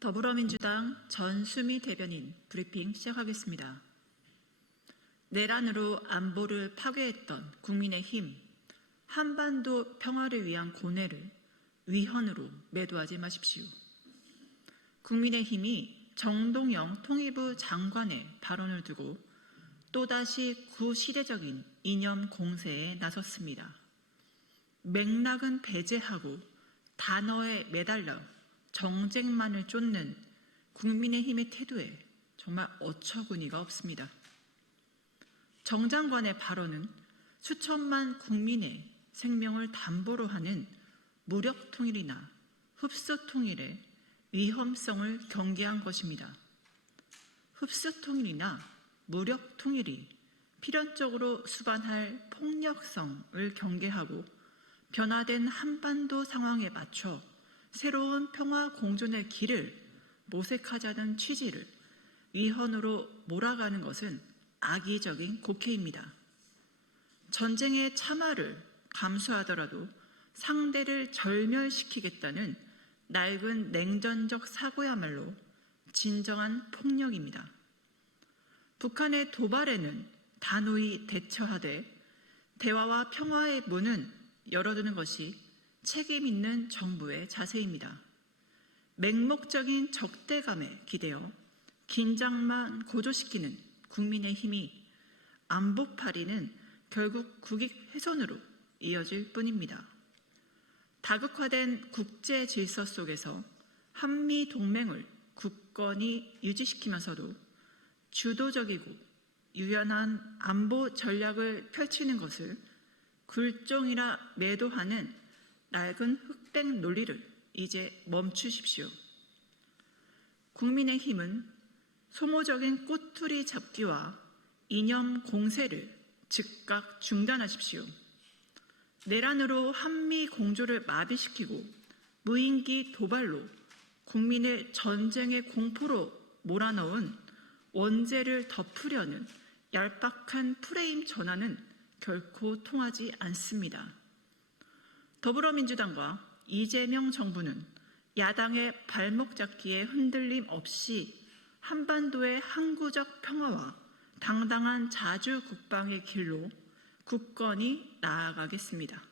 더불어민주당 전수미 대변인 브리핑 시작하겠습니다. 내란으로 안보를 파괴했던 국민의힘, 한반도 평화를 위한 고뇌를 위헌으로 매도하지 마십시오. 국민의힘이 정동영 통일부 장관의 발언을 두고 또다시 구시대적인 이념 공세에 나섰습니다. 맥락은 배제하고 단어에 매달려 정쟁만을 쫓는 국민의힘의 태도에 정말 어처구니가 없습니다. 정 장관의 발언은 수천만 국민의 생명을 담보로 하는 무력통일이나 흡수통일의 위험성을 경계한 것입니다. 흡수통일이나 무력통일이 필연적으로 수반할 폭력성을 경계하고 변화된 한반도 상황에 맞춰 새로운 평화 공존의 길을 모색하자는 취지를 위헌으로 몰아가는 것은 악의적인 곡해입니다. 전쟁의 참화를 감수하더라도 상대를 절멸시키겠다는 낡은 냉전적 사고야말로 진정한 폭력입니다. 북한의 도발에는 단호히 대처하되 대화와 평화의 문은 열어두는 것이 책임 있는 정부의 자세입니다. 맹목적인 적대감에 기대어 긴장만 고조시키는 국민의힘이 안보파리는 결국 국익 훼손으로 이어질 뿐입니다. 다극화된 국제 질서 속에서 한미 동맹을 굳건히 유지시키면서도 주도적이고 유연한 안보 전략을 펼치는 것을 굴종이라 매도하는 낡은 흑백 논리를 이제 멈추십시오. 국민의힘은 소모적인 꼬투리 잡기와 이념 공세를 즉각 중단하십시오. 내란으로 한미 공조를 마비시키고 무인기 도발로 국민을 전쟁의 공포로 몰아넣은 원죄를 덮으려는 얄팍한 프레임 전환은 결코 통하지 않습니다. 더불어민주당과 이재명 정부는 야당의 발목 잡기에 흔들림 없이 한반도의 항구적 평화와 당당한 자주 국방의 길로 굳건히 나아가겠습니다.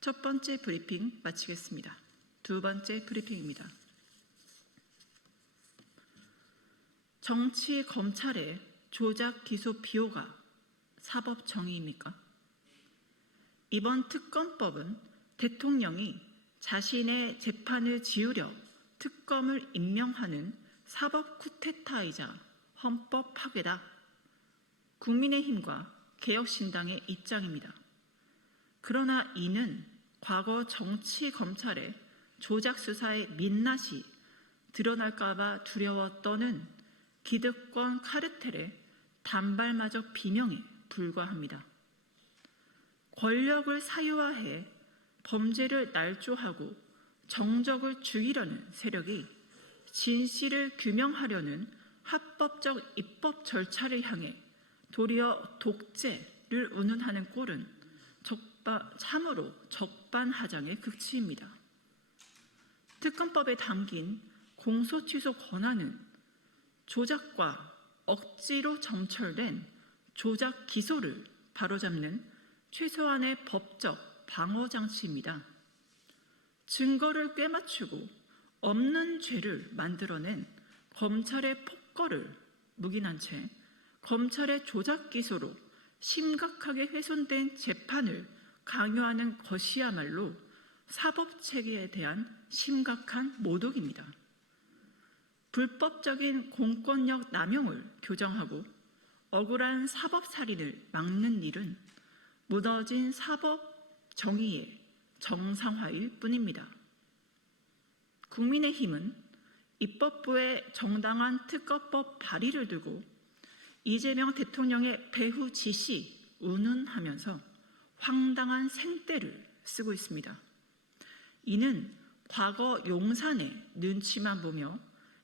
첫 번째 브리핑 마치겠습니다. 두 번째 브리핑입니다. 정치 검찰의 조작 기소 비호가 사법 정의입니까? 이번 특검법은 대통령이 자신의 재판을 지우려 특검을 임명하는 사법 쿠데타이자 헌법 파괴다. 국민의힘과 개혁신당의 입장입니다. 그러나 이는 과거 정치 검찰의 조작 수사의 민낯이 드러날까 봐 두려워 떠는 기득권 카르텔의 단발마적 비명에 불과합니다. 권력을 사유화해 범죄를 날조하고 정적을 죽이려는 세력이 진실을 규명하려는 합법적 입법 절차를 향해 도리어 독재를 운운하는 꼴은 참으로 적반하장의 극치입니다. 특검법에 담긴 공소취소 권한은 조작과 억지로 점철된 조작 기소를 바로잡는 최소한의 법적 방어장치입니다. 증거를 꿰맞추고 없는 죄를 만들어낸 검찰의 폭거를 묵인한 채 검찰의 조작 기소로 심각하게 훼손된 재판을 강요하는 것이야말로 사법체계에 대한 심각한 모독입니다. 불법적인 공권력 남용을 교정하고 억울한 사법살인을 막는 일은 무너진 사법 정의의 정상화일 뿐입니다. 국민의힘은 입법부의 정당한 특검법 발의를 두고 이재명 대통령의 배후 지시 운운하면서 황당한 생떼를 쓰고 있습니다. 이는 과거 용산의 눈치만 보며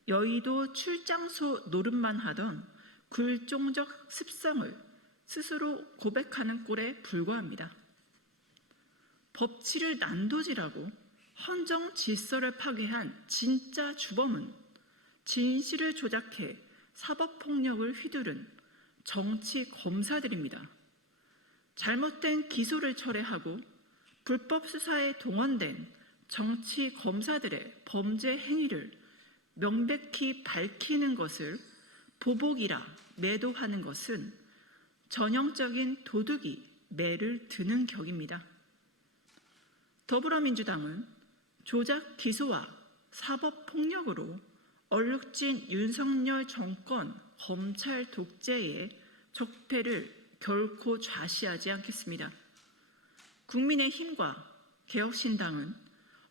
여의도 출장소 노릇만 하던 굴종적 습성을 스스로 고백하는 꼴에 불과합니다. 법치를 난도질하고 헌정 질서를 파괴한 진짜 주범은 진실을 조작해 사법폭력을 휘두른 정치 검사들입니다. 잘못된 기소를 철회하고 불법 수사에 동원된 정치 검사들의 범죄 행위를 명백히 밝히는 것을 보복이라 매도하는 것은 전형적인 도둑이 매를 드는 격입니다. 더불어민주당은 조작 기소와 사법폭력으로 얼룩진 윤석열 정권 검찰 독재의 적폐를 결코 좌시하지 않겠습니다. 국민의힘과 개혁신당은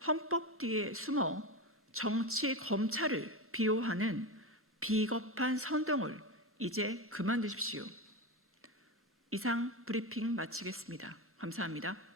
헌법 뒤에 숨어 정치 검찰을 비호하는 비겁한 선동을 이제 그만두십시오. 이상 브리핑 마치겠습니다. 감사합니다.